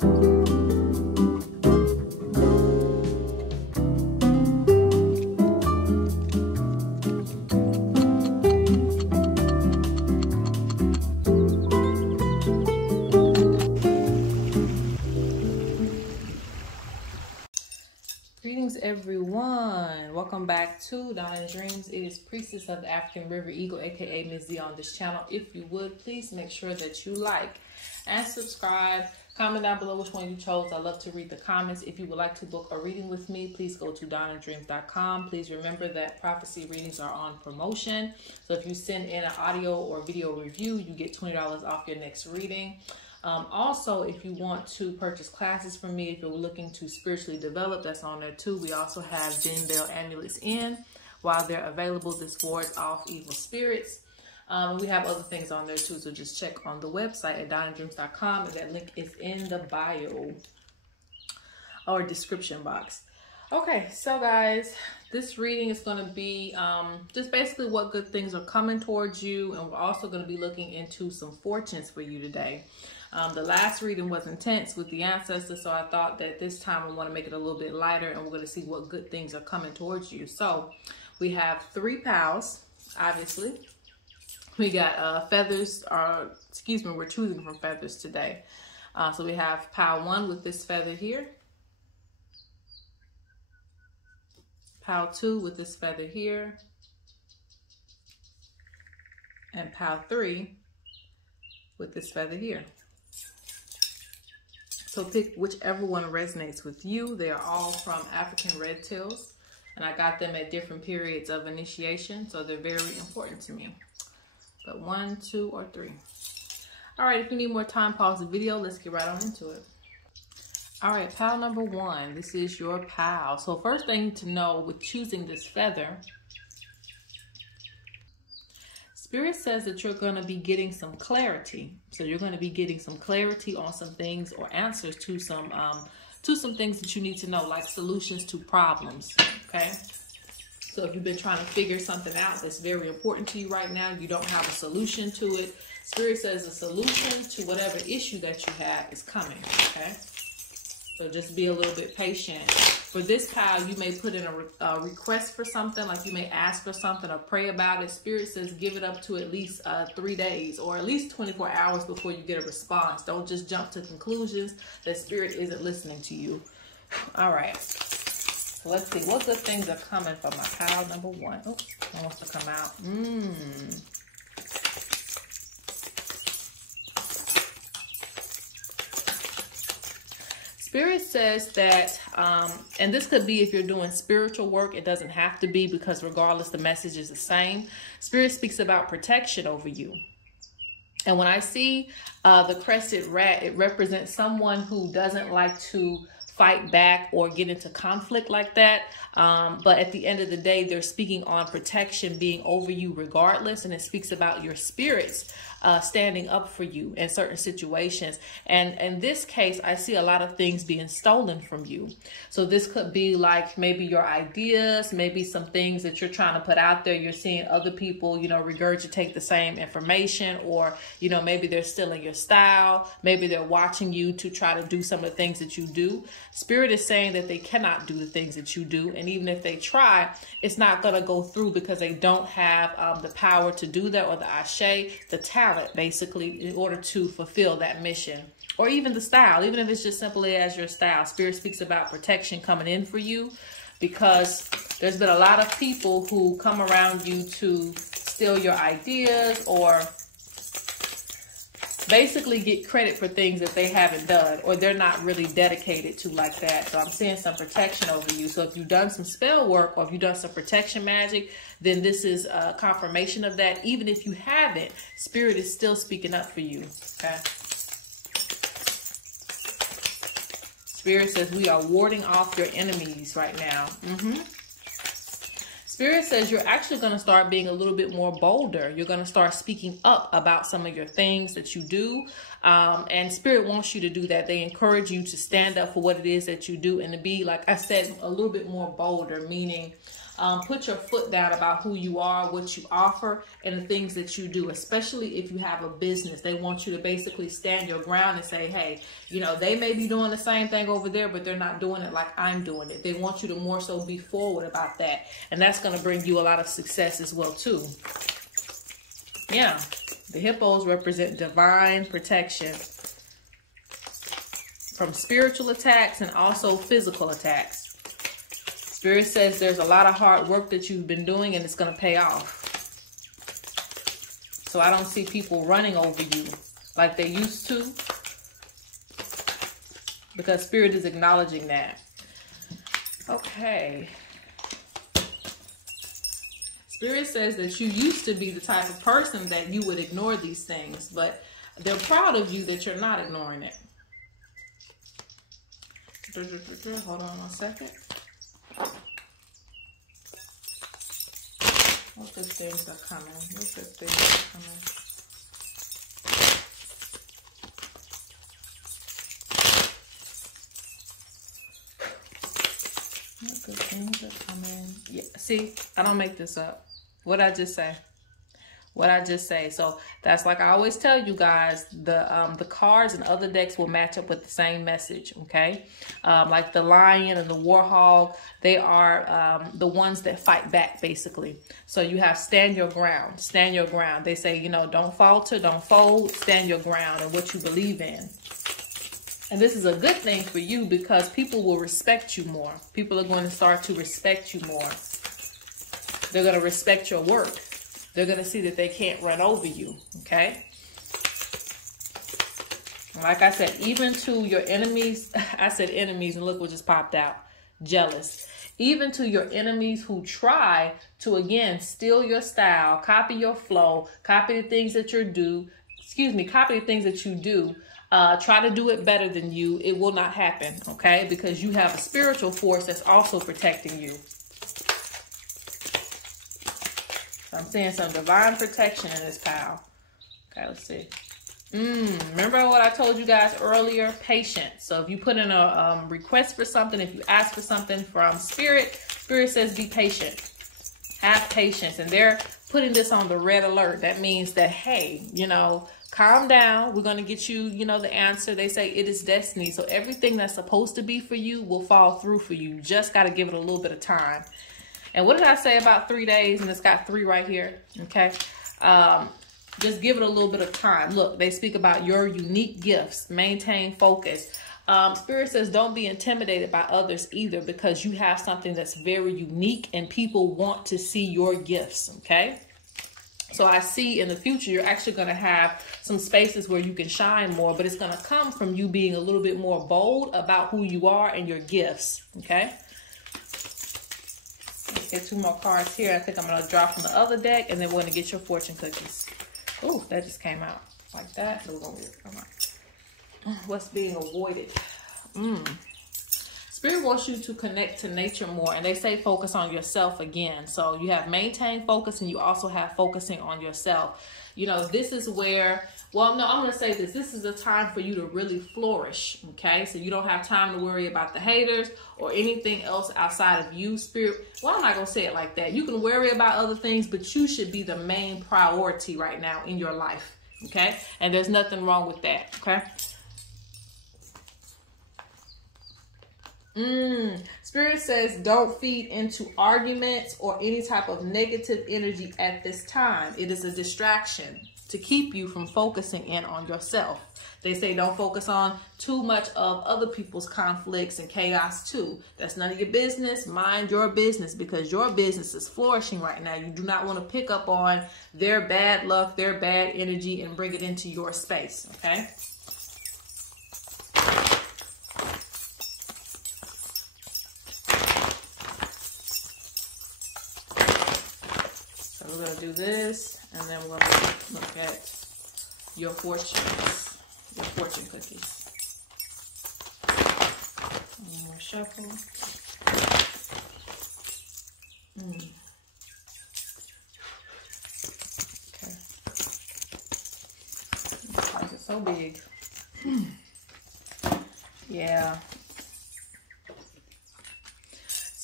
Greetings, everyone. Welcome back to Donna Dreams. It is Priestess of the African River Eagle, aka Ms.Z, on this channel. If you would, please make sure that you like and subscribe. Comment down below which one you chose. I love to read the comments. If you would like to book a reading with me, please go to DonnaDreams.com. Please remember that prophecy readings are on promotion. So if you send in an audio or video review, you get $20 off your next reading. Also, if you want to purchase classes from me, if you're looking to spiritually develop, that's on there too. We also have Jinn Bell amulets in while they're available. This wards off evil spirits. We have other things on there too, so just check on the website at DonnaDreams.com, and that link is in the bio or description box. Okay, so guys, this reading is going to be just basically what good things are coming towards you, and we're also going to be looking into some fortunes for you today. The last reading was intense with the ancestors, so I thought that this time I want to make it a little bit lighter, and we're going to see what good things are coming towards you. So we have 3 pals, obviously. We got feathers, excuse me, we're choosing from feathers today. So we have pal 1 with this feather here. Pal 2 with this feather here. And pal 3 with this feather here. So pick whichever one resonates with you. They are all from African red tails, and I got them at different periods of initiation, so they're very important to me. But 1, 2, or 3. All right, if you need more time, pause the video. Let's get right on into it. All right, pal number 1, this is your pal. So first thing to know with choosing this feather, Spirit says that you're going to be getting some clarity. So you're going to be getting some clarity on some things or answers to some things that you need to know, like solutions to problems, okay? So if you've been trying to figure something out that's very important to you right now, you don't have a solution to it, Spirit says a solution to whatever issue that you have is coming, okay? So just be a little bit patient. For this pile, you may put in a request for something, like you may ask for something or pray about it. Spirit says give it up to at least 3 days or at least 24 hours before you get a response. Don't just jump to conclusions that Spirit isn't listening to you. All right. So let's see what good things are coming for my pile number 1. Oh, it wants to come out. Spirit says that, and this could be if you're doing spiritual work, it doesn't have to be, because regardless, the message is the same. Spirit speaks about protection over you. And when I see the crested rat, it represents someone who doesn't like to fight back or get into conflict like that. But at the end of the day, they're speaking on protection being over you regardless. And it speaks about your spirits standing up for you in certain situations. And in this case, I see a lot of things being stolen from you. So this could be like maybe your ideas, maybe some things that you're trying to put out there. You're seeing other people, you know, regurgitate the same information, or, you know, maybe they're stealing your style. Maybe they're watching you to try to do some of the things that you do. Spirit is saying that they cannot do the things that you do. And even if they try, it's not going to go through because they don't have the power to do that, or the Ieisha, the talent, basically, in order to fulfill that mission. Or even the style, even if it's just simply as your style. Spirit speaks about protection coming in for you, because there's been a lot of people who come around you to steal your ideas or basically get credit for things that they haven't done, or they're not really dedicated to like that. So I'm seeing some protection over you. So if you've done some spell work, or if you've done some protection magic, then this is a confirmation of that. Even if you haven't, Spirit is still speaking up for you, okay? Spirit says we are warding off your enemies right now. Spirit says you're actually going to start being a little bit more bolder. You're going to start speaking up about some of your things that you do. And Spirit wants you to do that. They encourage you to stand up for what it is that you do, and to be, like I said, a little bit more bolder, meaning Put your foot down about who you are, what you offer, and the things that you do, especially if you have a business. They want you to basically stand your ground and say, hey, you know, they may be doing the same thing over there, but they're not doing it like I'm doing it. They want you to more so be forward about that. And that's going to bring you a lot of success as well, too. Yeah, the hippos represent divine protection from spiritual attacks and also physical attacks. Spirit says there's a lot of hard work that you've been doing and it's going to pay off. So I don't see people running over you like they used to, because Spirit is acknowledging that. Okay. Spirit says that you used to be the type of person that you would ignore these things, but they're proud of you that you're not ignoring it. Hold on one second. What good things are coming? What good things are coming? What good things are coming? Yeah, see, I don't make this up. What'd I just say? What I just say. So that's like I always tell you guys, the cards and other decks will match up with the same message. Okay, like the lion and the warhog, they are the ones that fight back, basically. So you have stand your ground, stand your ground. They say, you know, don't falter, don't fold, stand your ground and what you believe in. And this is a good thing for you because people will respect you more. People are going to start to respect you more. They're going to respect your work. They're going to see that they can't run over you, okay? Like I said, even to your enemies, I said enemies, and look what just popped out, jealous. Even to your enemies who try to, again, steal your style, copy your flow, copy the things that you do, copy the things that you do, try to do it better than you, it will not happen, okay? Because you have a spiritual force that's also protecting you. I'm seeing some divine protection in this pile. Okay, let's see. Remember what I told you guys earlier? Patience. So if you put in a request for something, if you ask for something from Spirit, Spirit says be patient. Have patience. And they're putting this on the red alert. That means that, hey, you know, calm down. We're going to get you, you know, the answer. They say it is destiny. So everything that's supposed to be for you will fall through for you. Just got to give it a little bit of time. And what did I say about 3 days? And it's got 3 right here. Okay. Just give it a little bit of time. Look, they speak about your unique gifts. Maintain focus. Spirit says don't be intimidated by others either, because you have something that's very unique and people want to see your gifts. Okay. So I see in the future, you're actually going to have some spaces where you can shine more, but it's going to come from you being a little bit more bold about who you are and your gifts. Okay. Let's get 2 more cards here. I think I'm going to draw from the other deck, and then we're going to get your fortune cookies. Oh, that just came out like that. So we're going to come on. What's being avoided? Spirit wants you to connect to nature more, and they say focus on yourself again. So you have maintain focus, and you also have focusing on yourself. You know, this is where, well, no, I'm going to say this. This is a time for you to really flourish, okay? So you don't have time to worry about the haters or anything else outside of you, Spirit. Well, I'm not going to say it like that. You can worry about other things, but you should be the main priority right now in your life, okay? And there's nothing wrong with that, okay? Spirit says don't feed into arguments or any type of negative energy at this time. It is a distraction to keep you from focusing in on yourself. They say don't focus on too much of other people's conflicts and chaos too. That's none of your business. Mind your business, because your business is flourishing right now. You do not want to pick up on their bad luck, their bad energy, and bring it into your space, okay? We're going to do this, and then we're going to look at your fortunes, your fortune cookies. One more shuffle. Okay. This cards are so big. Yeah.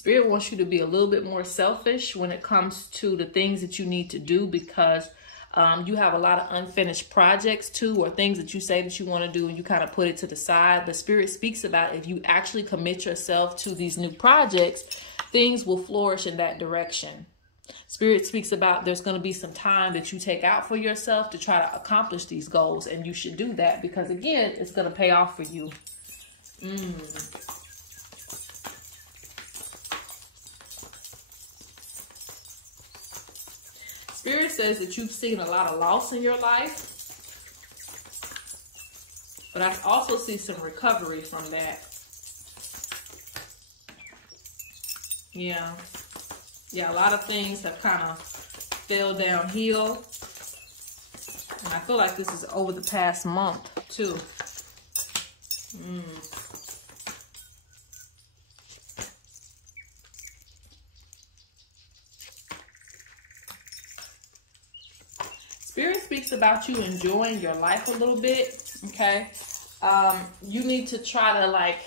Spirit wants you to be a little bit more selfish when it comes to the things that you need to do, because you have a lot of unfinished projects too, or things that you say that you want to do and you kind of put it to the side. But Spirit speaks about if you actually commit yourself to these new projects, things will flourish in that direction. Spirit speaks about there's going to be some time that you take out for yourself to try to accomplish these goals. And you should do that because, again, it's going to pay off for you. Spirit says that you've seen a lot of loss in your life. But I also see some recovery from that. Yeah, a lot of things have kind of fell downhill. And I feel like this is over the past month, too. Spirit speaks about you enjoying your life a little bit, okay? You need to try to, like,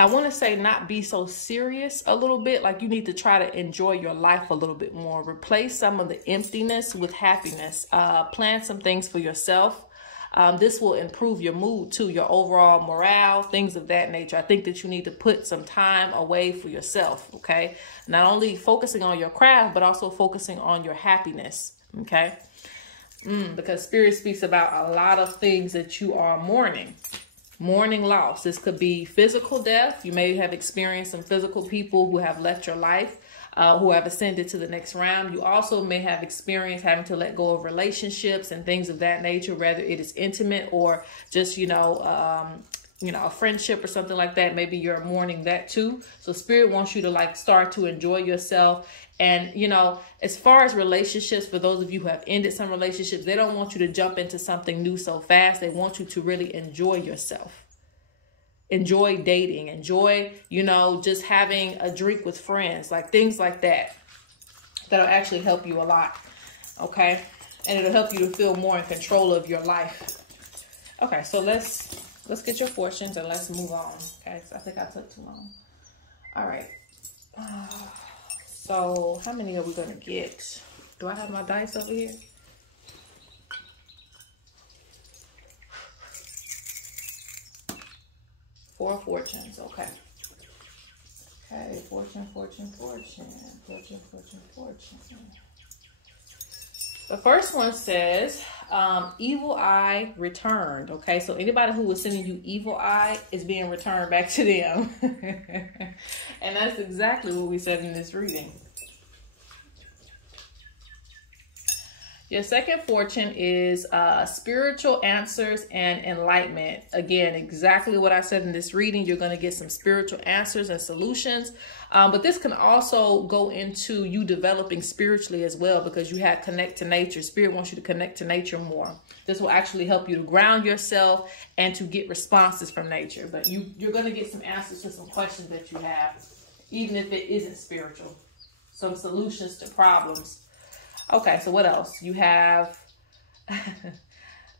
I want to say not be so serious a little bit. Like, you need to try to enjoy your life a little bit more. Replace some of the emptiness with happiness. Plan some things for yourself. This will improve your mood too, your overall morale, things of that nature. I think that you need to put some time away for yourself, okay? Not only focusing on your craft, but also focusing on your happiness, okay? Because Spirit speaks about a lot of things that you are mourning. Mourning loss. This could be physical death. You may have experienced some physical people who have left your life, who have ascended to the next round. You also may have experienced having to let go of relationships and things of that nature, whether it is intimate or just, a friendship or something like that. Maybe you're mourning that too. So Spirit wants you to like start to enjoy yourself. And, as far as relationships, for those of you who have ended some relationships, they don't want you to jump into something new so fast. They want you to really enjoy yourself. Enjoy dating. Enjoy, just having a drink with friends, like things like that. That'll actually help you a lot. Okay. And it'll help you to feel more in control of your life. Okay. So let's get your fortunes and let's move on. Okay. So I think I took too long. All right. So how many are we going to get? Do I have my dice over here? Four fortunes. Okay. Okay. Fortune. The first one says, evil eye returned. Okay, so anybody who was sending you evil eye is being returned back to them. And that's exactly what we said in this reading. Your second fortune is spiritual answers and enlightenment. Again, exactly what I said in this reading. You're going to get some spiritual answers and solutions. But this can also go into you developing spiritually as well, because you have connect to nature. Spirit wants you to connect to nature more. This will actually help you to ground yourself and to get responses from nature. But you're going to get some answers to some questions that you have, even if it isn't spiritual. Some solutions to problems. Okay, so what else? You have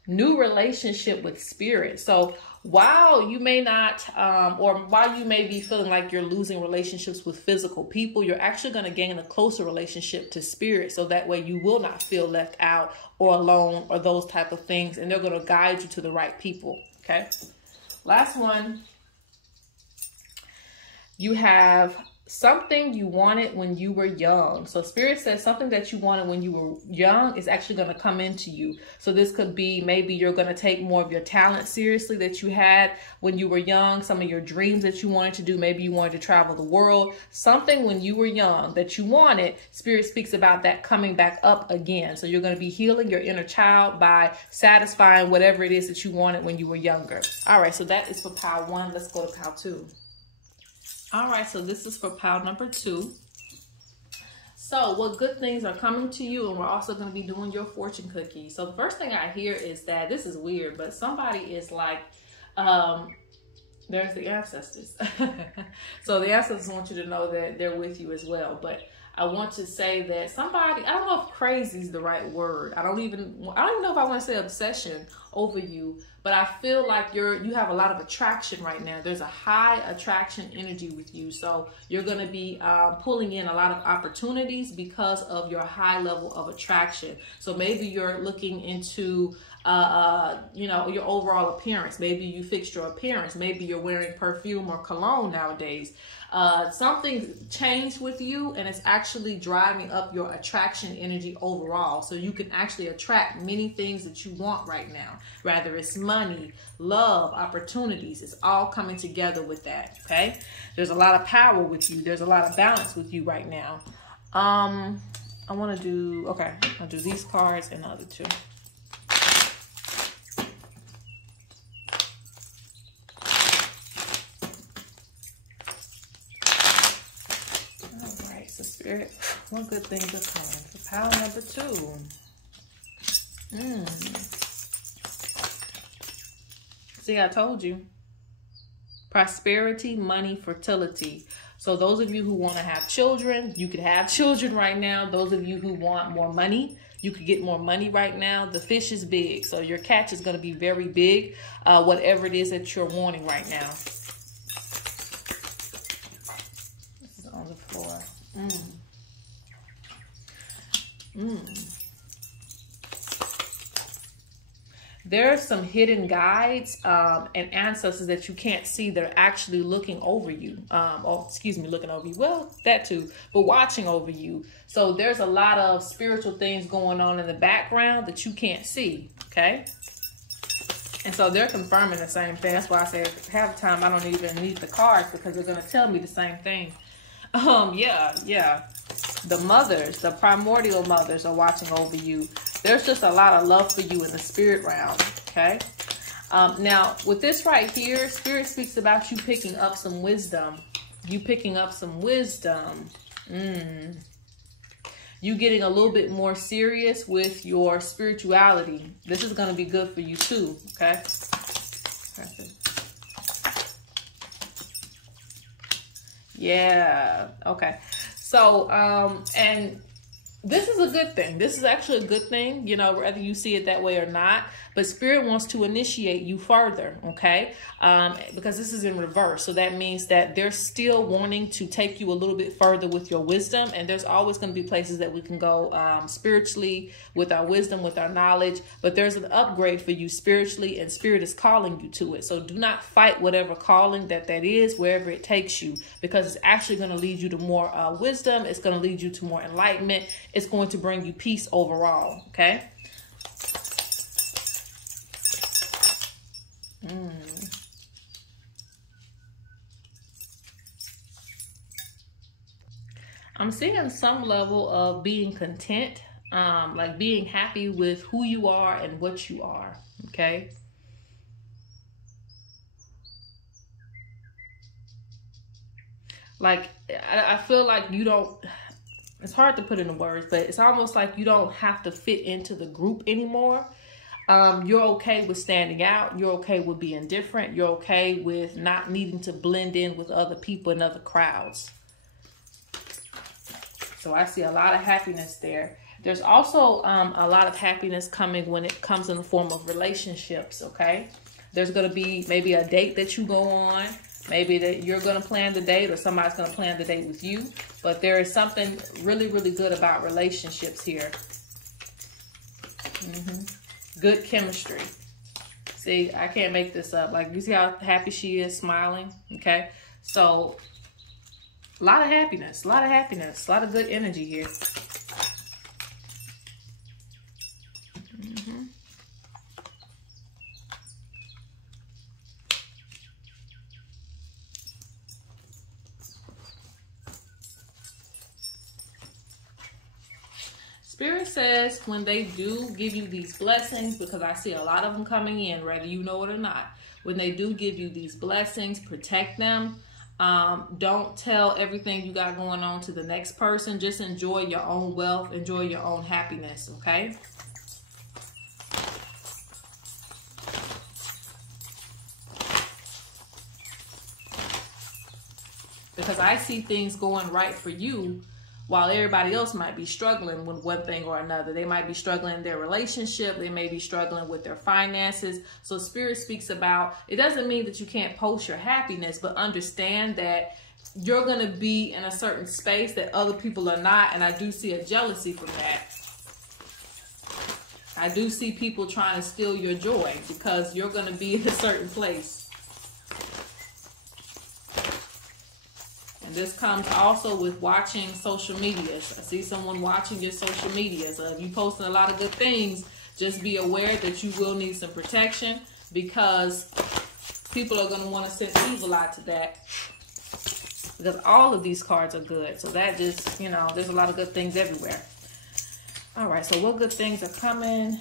new relationship with Spirit. So while you may not, or while you may be feeling like you're losing relationships with physical people, you're actually going to gain a closer relationship to Spirit. So that way you will not feel left out or alone or those type of things. And they're going to guide you to the right people. Okay. Last one. You have something you wanted when you were young. So Spirit says something that you wanted when you were young is actually going to come into you. So this could be, maybe you're going to take more of your talent seriously that you had when you were young. Some of your dreams that you wanted to do. Maybe you wanted to travel the world. Something when you were young that you wanted. Spirit speaks about that coming back up again. So you're going to be healing your inner child by satisfying whatever it is that you wanted when you were younger. All right. So that is for pile 1. Let's go to pile 2. All right, so this is for pile number 2. So what good things are coming to you? And we're also going to be doing your fortune cookie. So the first thing I hear is that, this is weird, but somebody is like, there's the ancestors. So the ancestors want you to know that they're with you as well. But I want to say that somebody, I don't know if crazy is the right word. I don't even know if I want to say obsession over you, but I feel like you have a lot of attraction right now. There's a high attraction energy with you. So you're going to be pulling in a lot of opportunities because of your high level of attraction. So maybe you're looking into your overall appearance. Maybe you fixed your appearance. Maybe you're wearing perfume or cologne nowadays. Something changed with you, and it's actually driving up your attraction energy overall. So you can actually attract many things that you want right now, whether it's money, love, opportunities. It's all coming together with that. Okay, there's a lot of power with you. There's a lot of balance with you right now. I'll do these cards and the other two. Spirit, what good things are coming for pile number 2? See, I told you. Prosperity, money, fertility. So those of you who want to have children, you could have children right now. Those of you who want more money, you could get more money right now. The fish is big, so your catch is going to be very big, whatever it is that you're wanting right now. This is on the floor. There are some hidden guides and ancestors that you can't see that are actually looking over you. Looking over you. Well, that too, but watching over you. So there's a lot of spiritual things going on in the background that you can't see. Okay. And so they're confirming the same thing. That's why I say half the time I don't even need the cards, because they're going to tell me the same thing. Yeah. The mothers, the primordial mothers are watching over you. There's just a lot of love for you in the spirit realm, okay? Now, with this right here, Spirit speaks about you picking up some wisdom. You picking up some wisdom. You getting a little bit more serious with your spirituality. This is going to be good for you too, okay? Yeah, okay. So, and this is a good thing. This is actually a good thing, you know, whether you see it that way or not. But Spirit wants to initiate you further, okay? Because this is in reverse. So that means that they're still wanting to take you a little bit further with your wisdom. And there's always going to be places that we can go spiritually with our wisdom, with our knowledge. But there's an upgrade for you spiritually, and Spirit is calling you to it. So do not fight whatever calling that is, wherever it takes you, because it's actually going to lead you to more wisdom. It's going to lead you to more enlightenment. It's going to bring you peace overall, okay? I'm seeing some level of being content, like being happy with who you are and what you are, okay? Like, I feel like you don't, it's hard to put into words, but it's almost like you don't have to fit into the group anymore. You're okay with standing out. You're okay with being different. You're okay with not needing to blend in with other people and other crowds. So I see a lot of happiness there. There's also a lot of happiness coming when it comes in the form of relationships, okay? There's going to be maybe a date that you go on. Maybe that you're going to plan the date, or somebody's going to plan the date with you. But there is something really, really good about relationships here. Good chemistry. See, I can't make this up. Like, you see how happy she is, smiling? Okay. So, a lot of happiness. A lot of happiness. A lot of good energy here. Spirit says when they do give you these blessings, because I see a lot of them coming in, whether you know it or not, when they do give you these blessings, protect them. Don't tell everything you got going on to the next person. Just enjoy your own wealth. Enjoy your own happiness, okay? Because I see things going right for you, while everybody else might be struggling with one thing or another. They might be struggling in their relationship. They may be struggling with their finances. So Spirit speaks about, it doesn't mean that you can't post your happiness, but understand that you're going to be in a certain space that other people are not. And I do see a jealousy from that. I do see people trying to steal your joy because you're going to be in a certain place. And this comes also with watching social medias. I see someone watching your social media. So if you're posting a lot of good things, just be aware that you will need some protection because people are going to want to send evil out to that. Because all of these cards are good. So that just, you know, there's a lot of good things everywhere. All right, so what good things are coming?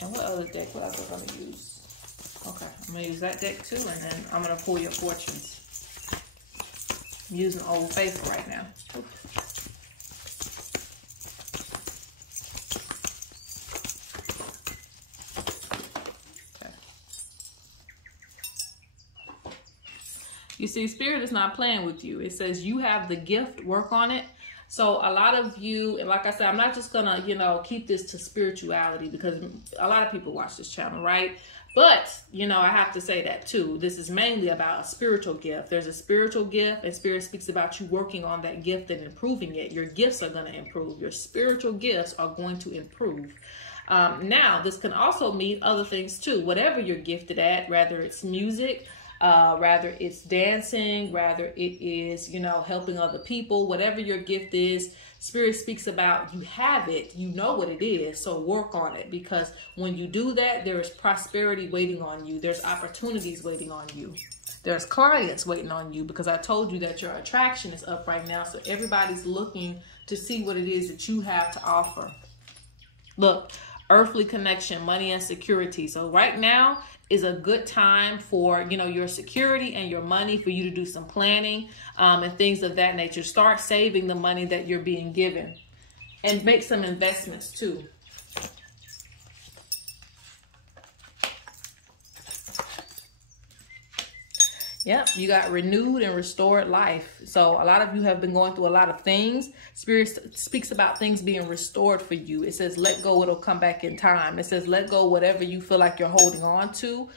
And what other deck? What else am I going to use? Okay, I'm going to use that deck too, and then I'm going to pull your fortunes. I'm using Old Faithful right now. Okay. You see, Spirit is not playing with you. It says you have the gift, work on it. So a lot of you, and like I said, I'm not just going to, you know, keep this to spirituality because a lot of people watch this channel, right? But, you know, I have to say that too. This is mainly about a spiritual gift. There's a spiritual gift, and Spirit speaks about you working on that gift and improving it. Your gifts are going to improve. Your spiritual gifts are going to improve. Now, this can also mean other things too. Whatever you're gifted at, whether it's music, rather it's dancing, rather it is, you know, helping other people, whatever your gift is, Spirit speaks about you have it, you know what it is, so work on it, because when you do that, there is prosperity waiting on you. There's opportunities waiting on you. There's clients waiting on you, because I told you that your attraction is up right now, so everybody's looking to see what it is that you have to offer. Look, earthly connection, money and security. So right now is a good time for, you know, your security and your money, for you to do some planning and things of that nature. Start saving the money that you're being given and make some investments too. Yep, you got renewed and restored life. So a lot of you have been going through a lot of things. Spirit speaks about things being restored for you. It says, let go, it'll come back in time. It says, let go whatever you feel like you're holding on to,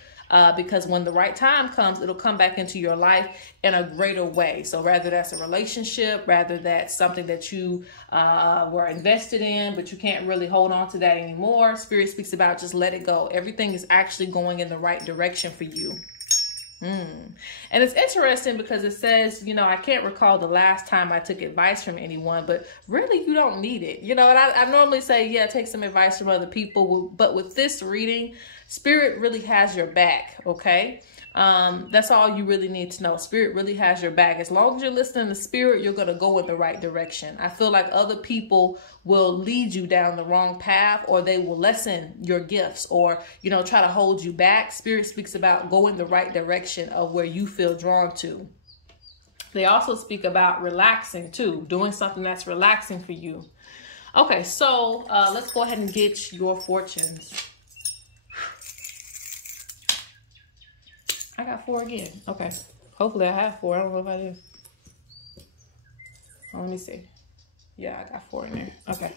because when the right time comes, it'll come back into your life in a greater way. So rather that's a relationship, rather that's something that you were invested in, but you can't really hold on to that anymore. Spirit speaks about just let it go. Everything is actually going in the right direction for you. And it's interesting because it says, you know, I can't recall the last time I took advice from anyone, but really you don't need it. You know, and I normally say, yeah, take some advice from other people. But with this reading, Spirit really has your back. Okay. That's all you really need to know. Spirit really has your back. As long as you're listening to Spirit, you're going to go in the right direction. I feel like other people will lead you down the wrong path, or they will lessen your gifts, or, you know, try to hold you back. Spirit speaks about going the right direction of where you feel drawn to. They also speak about relaxing too, doing something that's relaxing for you. Okay, so let's go ahead and get your fortunes. I got 4 again. Okay. Hopefully I have 4. I don't know if I do. Oh, let me see. Yeah, I got 4 in there. Okay.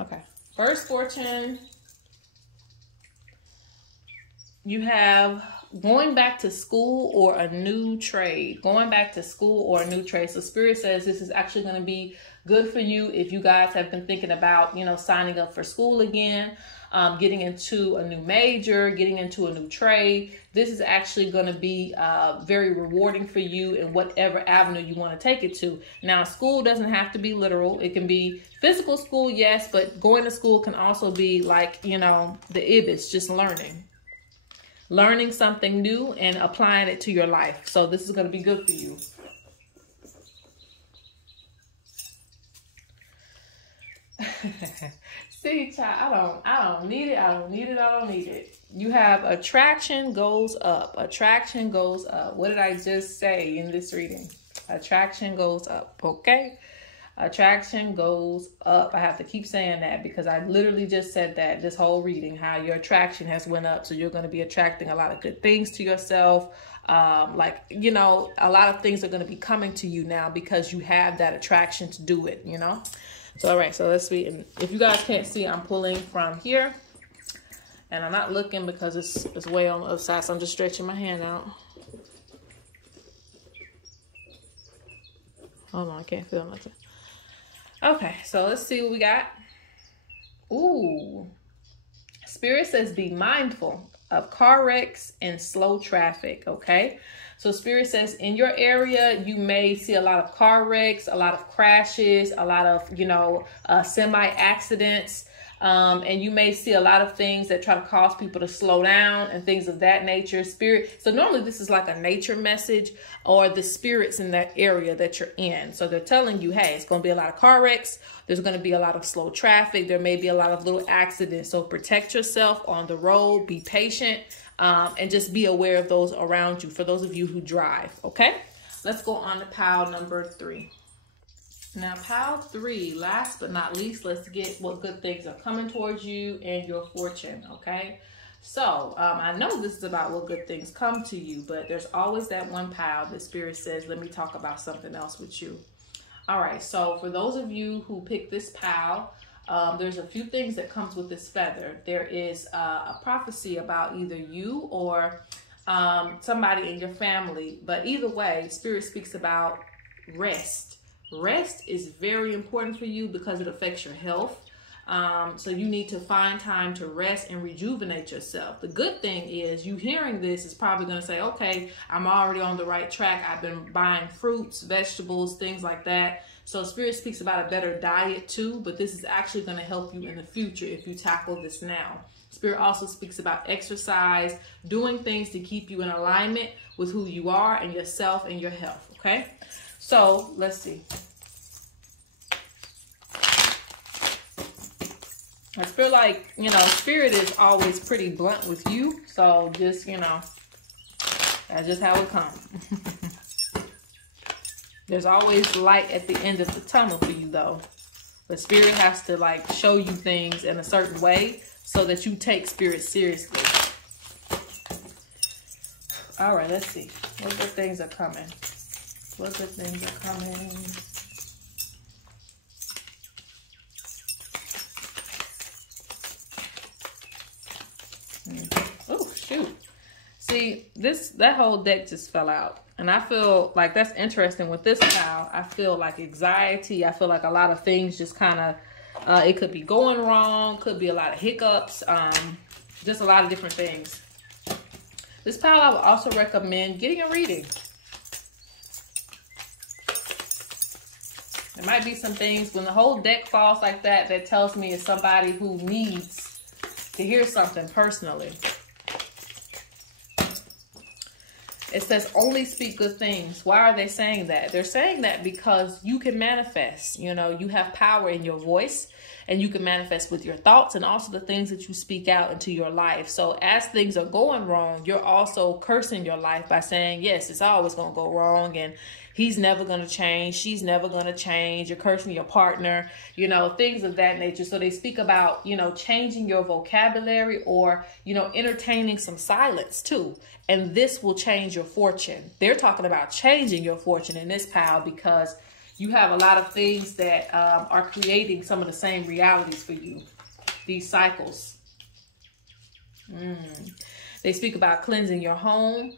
Okay. First fortune. You have going back to school or a new trade. Going back to school or a new trade. So Spirit says this is actually going to be good for you if you guys have been thinking about, you know, signing up for school again. Getting into a new major, getting into a new trade. This is actually going to be very rewarding for you in whatever avenue you want to take it to. Now, school doesn't have to be literal. It can be physical school, yes, but going to school can also be like, you know, the Ibis, just learning. Learning something new and applying it to your life. So this is going to be good for you. See, child, I don't need it. I don't need it. I don't need it. You have attraction goes up. Attraction goes up. What did I just say in this reading? Attraction goes up. Okay. Attraction goes up. I have to keep saying that because I literally just said that this whole reading, how your attraction has went up. So you're going to be attracting a lot of good things to yourself. Like, you know, a lot of things are going to be coming to you now because you have that attraction to do it, you know. So, all right, so let's see. And if you guys can't see, I'm pulling from here. And I'm not looking because it's way on the other side. So I'm just stretching my hand out. Hold on, I can't feel nothing. Okay, so let's see what we got. Ooh. Spirit says be mindful of car wrecks and slow traffic, okay? So Spirit says in your area, you may see a lot of car wrecks, a lot of crashes, a lot of, you know, semi-accidents. And you may see a lot of things that try to cause people to slow down and things of that nature. Spirit. So normally this is like a nature message or the spirits in that area that you're in. So they're telling you, hey, it's going to be a lot of car wrecks. There's going to be a lot of slow traffic. There may be a lot of little accidents. So protect yourself on the road. Be patient and just be aware of those around you for those of you who drive. Okay, let's go on to pile number 3. Now, pile 3, last but not least, let's get what good things are coming towards you and your fortune, okay? So, I know this is about what good things come to you, but there's always that one pile that Spirit says, let me talk about something else with you. All right, so for those of you who picked this pile, there's a few things that comes with this feather. There is a prophecy about either you or somebody in your family, but either way, Spirit speaks about rest. Rest is very important for you because it affects your health. So you need to find time to rest and rejuvenate yourself. The good thing is you hearing this is probably going to say, okay, I'm already on the right track. I've been buying fruits, vegetables, things like that. So Spirit speaks about a better diet too, but this is actually going to help you in the future if you tackle this now. Spirit also speaks about exercise, doing things to keep you in alignment with who you are and yourself and your health. Okay. So let's see. I feel like, you know, Spirit is always pretty blunt with you. So just, you know, that's just how it comes. There's always light at the end of the tunnel for you though. But Spirit has to like show you things in a certain way so that you take Spirit seriously. All right, let's see. What good things are coming? What good things are coming? Oh, shoot. See, that whole deck just fell out. And I feel like that's interesting with this pile. I feel like anxiety. I feel like a lot of things just kind of, it could be going wrong. Could be a lot of hiccups. Just a lot of different things. This pile I would also recommend getting a reading. There might be some things when the whole deck falls like that, that tells me it's somebody who needs to hear something personally. It says only speak good things. Why are they saying that? They're saying that because you can manifest. You know, you have power in your voice and you can manifest with your thoughts and also the things that you speak out into your life. So as things are going wrong, you're also cursing your life by saying, yes, it's always going to go wrong and he's never going to change. She's never going to change. You're cursing your partner, you know, things of that nature. So they speak about, you know, changing your vocabulary or, you know, entertaining some silence too. And this will change your fortune. They're talking about changing your fortune in this pile because you have a lot of things that are creating some of the same realities for you. These cycles. They speak about cleansing your home.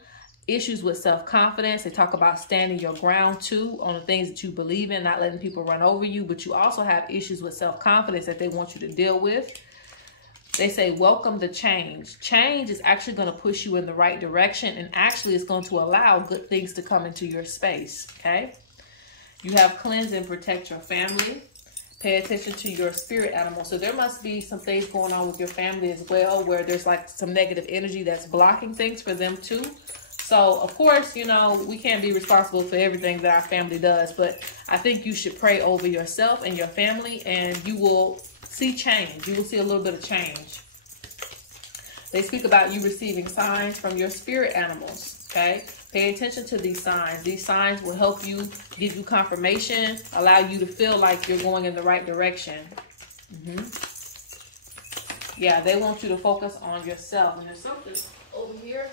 Issues with self-confidence. They talk about standing your ground too on the things that you believe in, not letting people run over you. But you also have issues with self-confidence that they want you to deal with. They say, welcome the change. Change is actually going to push you in the right direction. And actually it's going to allow good things to come into your space. Okay. You have cleanse and protect your family. Pay attention to your spirit animal. So there must be some things going on with your family as well, where there's like some negative energy that's blocking things for them too. So, of course, you know, we can't be responsible for everything that our family does, but I think you should pray over yourself and your family and you will see change. You will see a little bit of change. They speak about you receiving signs from your spirit animals. Okay, pay attention to these signs. These signs will help you, give you confirmation, allow you to feel like you're going in the right direction. Yeah, they want you to focus on yourself. And there's something over here.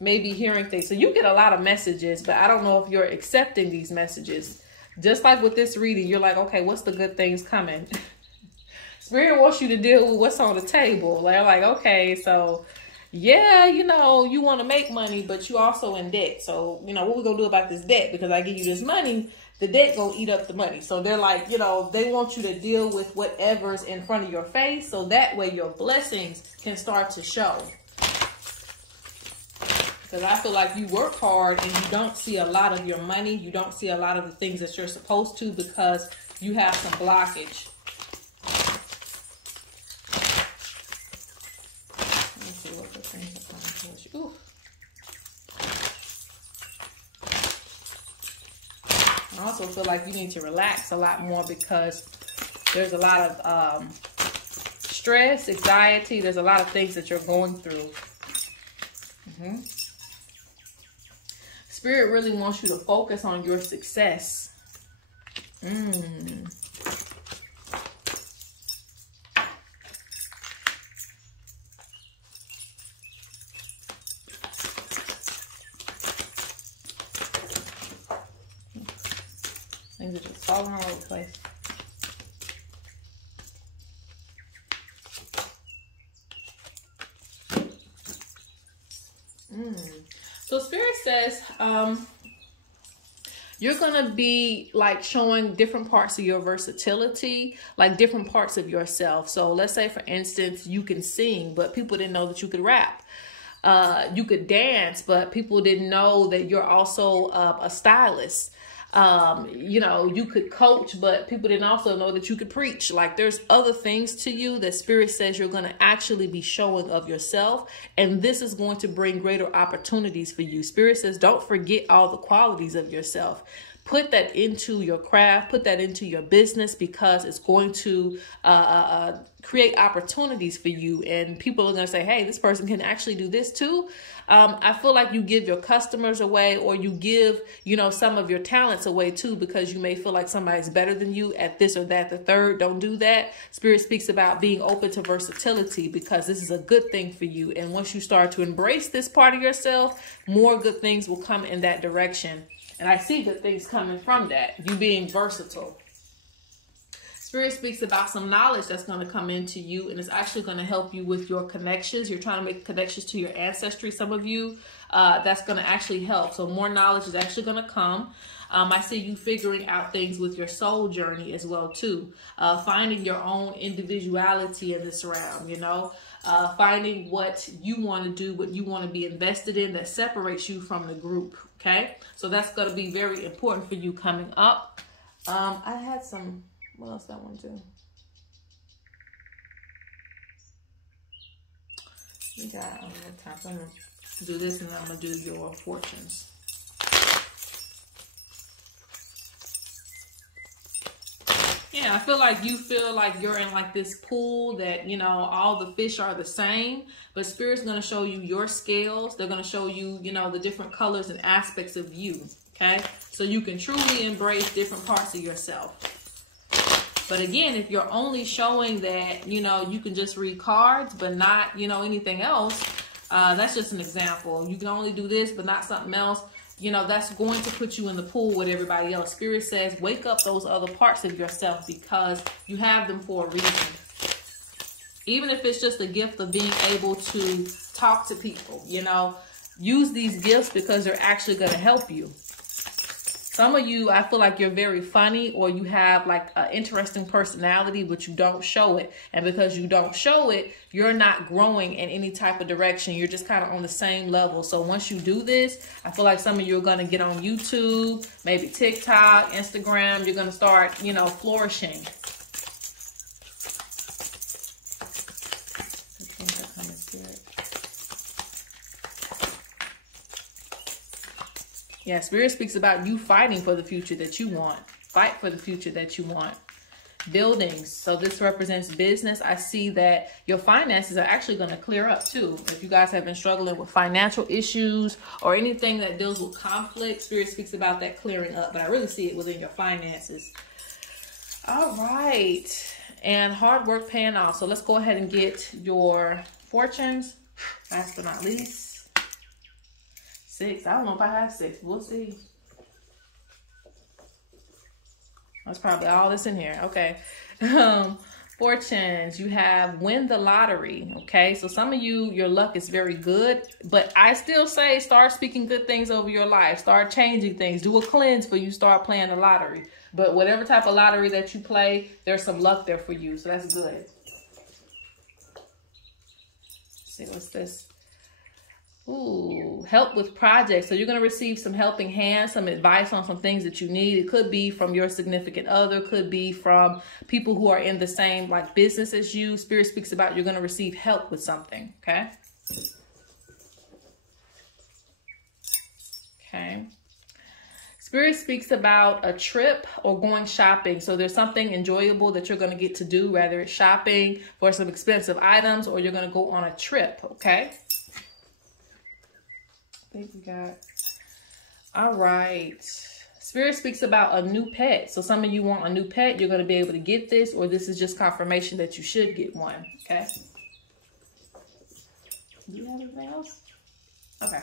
Maybe hearing things. So you get a lot of messages, but I don't know if you're accepting these messages. Just like with this reading, you're like, okay, what's the good things coming? Spirit wants you to deal with what's on the table. They're like, okay, so yeah, you know, you want to make money, but you also in debt. So, you know, what we gonna do about this debt? Because I give you this money, the debt gonna eat up the money. So they're like, you know, they want you to deal with whatever's in front of your face. So that way your blessings can start to show. Because I feel like you work hard and you don't see a lot of your money. You don't see a lot of the things that you're supposed to because you have some blockage. Ooh. I also feel like you need to relax a lot more because there's a lot of stress, anxiety. There's a lot of things that you're going through. Spirit really wants you to focus on your success. Things are just falling all over the place. So Spirit says, you're going to be like showing different parts of your versatility, like different parts of yourself. So let's say, for instance, you can sing, but people didn't know that you could rap. You could dance, but people didn't know that you're also a stylist. You know, you could coach, but people didn't also know that you could preach. Like there's other things to you that Spirit says you're going to actually be showing of yourself. And this is going to bring greater opportunities for you. Spirit says, don't forget all the qualities of yourself. Put that into your craft, put that into your business, because it's going to create opportunities for you. And people are going to say, hey, this person can actually do this too. I feel like you give your customers away, or you give, you know, some of your talents away too, because you may feel like somebody's better than you at this or that, the third. Don't do that. Spirit speaks about being open to versatility, because this is a good thing for you. And once you start to embrace this part of yourself, more good things will come in that direction. And I see good things coming from that, you being versatile. Spirit speaks about some knowledge that's going to come into you, and it's actually going to help you with your connections. You're trying to make connections to your ancestry. Some of you, that's going to actually help. So more knowledge is actually going to come. I see you figuring out things with your soul journey as well too. Finding your own individuality in this realm, you know. Finding what you want to do, what you want to be invested in, that separates you from the group. Okay, so that's going to be very important for you coming up. I had some, what else did I want to do? We got what time? I'm going to do this, and then I'm going to do your fortunes. Yeah, I feel like you feel like you're in like this pool that, you know, all the fish are the same, but Spirit's going to show you your scales. They're going to show you, you know, the different colors and aspects of you. Okay, so you can truly embrace different parts of yourself. But again, if you're only showing that, you know, you can just read cards, but not, you know, anything else, that's just an example. You can only do this, but not something else. You know, that's going to put you in the pool with everybody else. Spirit says, wake up those other parts of yourself, because you have them for a reason. Even if it's just a gift of being able to talk to people, you know, use these gifts because they're actually going to help you. Some of you, I feel like you're very funny, or you have like an interesting personality, but you don't show it. And because you don't show it, you're not growing in any type of direction. You're just kind of on the same level. So once you do this, I feel like some of you are going to get on YouTube, maybe TikTok, Instagram. You're going to start, you know, flourishing. Yeah, Spirit speaks about you fighting for the future that you want. Fight for the future that you want. buildings. So this represents business. I see that your finances are actually going to clear up too. If you guys have been struggling with financial issues or anything that deals with conflict, Spirit speaks about that clearing up, but I really see it within your finances. All right. And hard work paying off. So let's go ahead and get your fortunes. Last but not least, 6. I don't know if I have 6. We'll see. That's probably all that's in here. Okay. Fortunes, you have win the lottery. Okay. So some of you, your luck is very good, but I still say start speaking good things over your life. Start changing things. Do a cleanse before you start playing the lottery. But whatever type of lottery that you play, there's some luck there for you. So that's good. Let's see, what's this? Ooh, help with projects. So you're going to receive some helping hands, some advice on some things that you need. It could be from your significant other, could be from people who are in the same like business as you. Spirit speaks about you're going to receive help with something. Okay. Okay. Spirit speaks about a trip or going shopping. So there's something enjoyable that you're going to get to do, whether it's shopping for some expensive items or you're going to go on a trip. Okay. I think we got, all right. Spirit speaks about a new pet. So some of you want a new pet. You're going to be able to get this, or this is just confirmation that you should get one. Okay. Do you have anything else? Okay.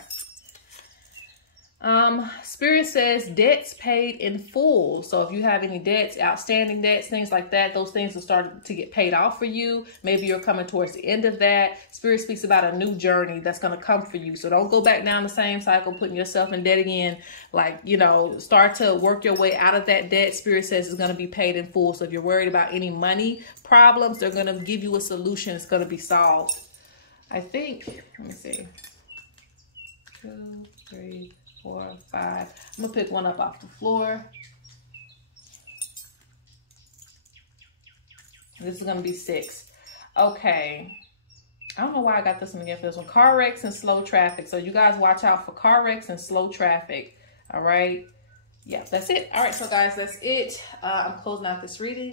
Spirit says debts paid in full. So if you have any debts, outstanding debts, things like that, those things will start to get paid off for you. Maybe you're coming towards the end of that. Spirit speaks about a new journey that's going to come for you. So don't go back down the same cycle, putting yourself in debt again. Like, you know, start to work your way out of that debt. Spirit says it's going to be paid in full. So if you're worried about any money problems, they're going to give you a solution. It's going to be solved. I think, let me see. 2, 3, 4, 5. I'm gonna pick one up off the floor. This is gonna be 6. Okay. I don't know why I got this one again for this one. Car wrecks and slow traffic. So you guys watch out for car wrecks and slow traffic. All right. Yeah, that's it. All right, so guys, that's it. I'm closing out this reading.